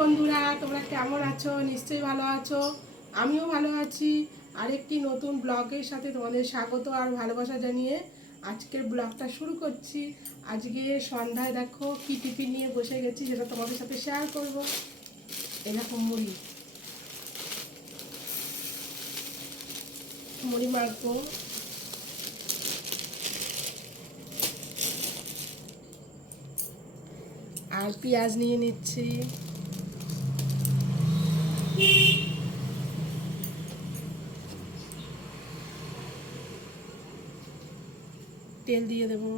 বন্ধুরা, তোমরা কেমন আছো? নিশ্চয়ই ভালো আছো। আমিও ভালো আছি। আরেকটি নতুন ব্লগের সাথে তোমাদের স্বাগত আর ভালোবাসা জানিয়ে আজকের ব্লগটা শুরু করছি। আজকে সন্ধ্যায় দেখো কি টিফিন নিয়ে বসে গেছি, সেটা তোমাদের সাথে শেয়ার করব। এরকম মুড়ি মুড়ি মাখবো। আর পেঁয়াজ নিয়ে নিচ্ছি। তেল দিয়ে দেবো।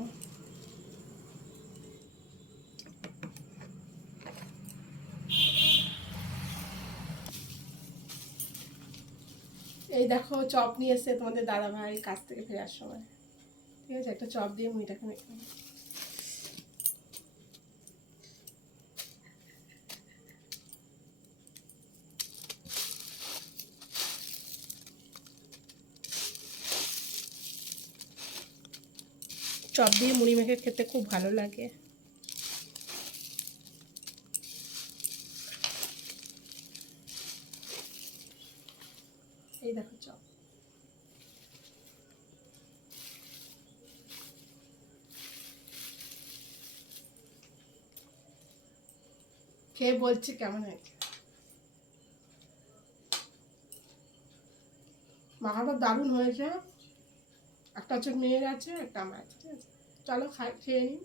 এই দেখো চপ নিয়ে এসছে তোমাদের দাদা ভাই কাছ থেকে ফেরার সময়। ঠিক আছে, একটা চপ দিয়ে মুড়িটাকে মেখে নেবো। চপ দিয়ে মুড়ি মেখে খেতে খুব ভালো লাগে। এই দেখো চপ। খেয়ে বলছি কেমন হয়েছে। মাখাটা দারুণ হয়েছে। একটা হচ্ছে মেয়ের আছে, একটা আমার আছে। ঠিক আছে, চলো খেয়ে নিই।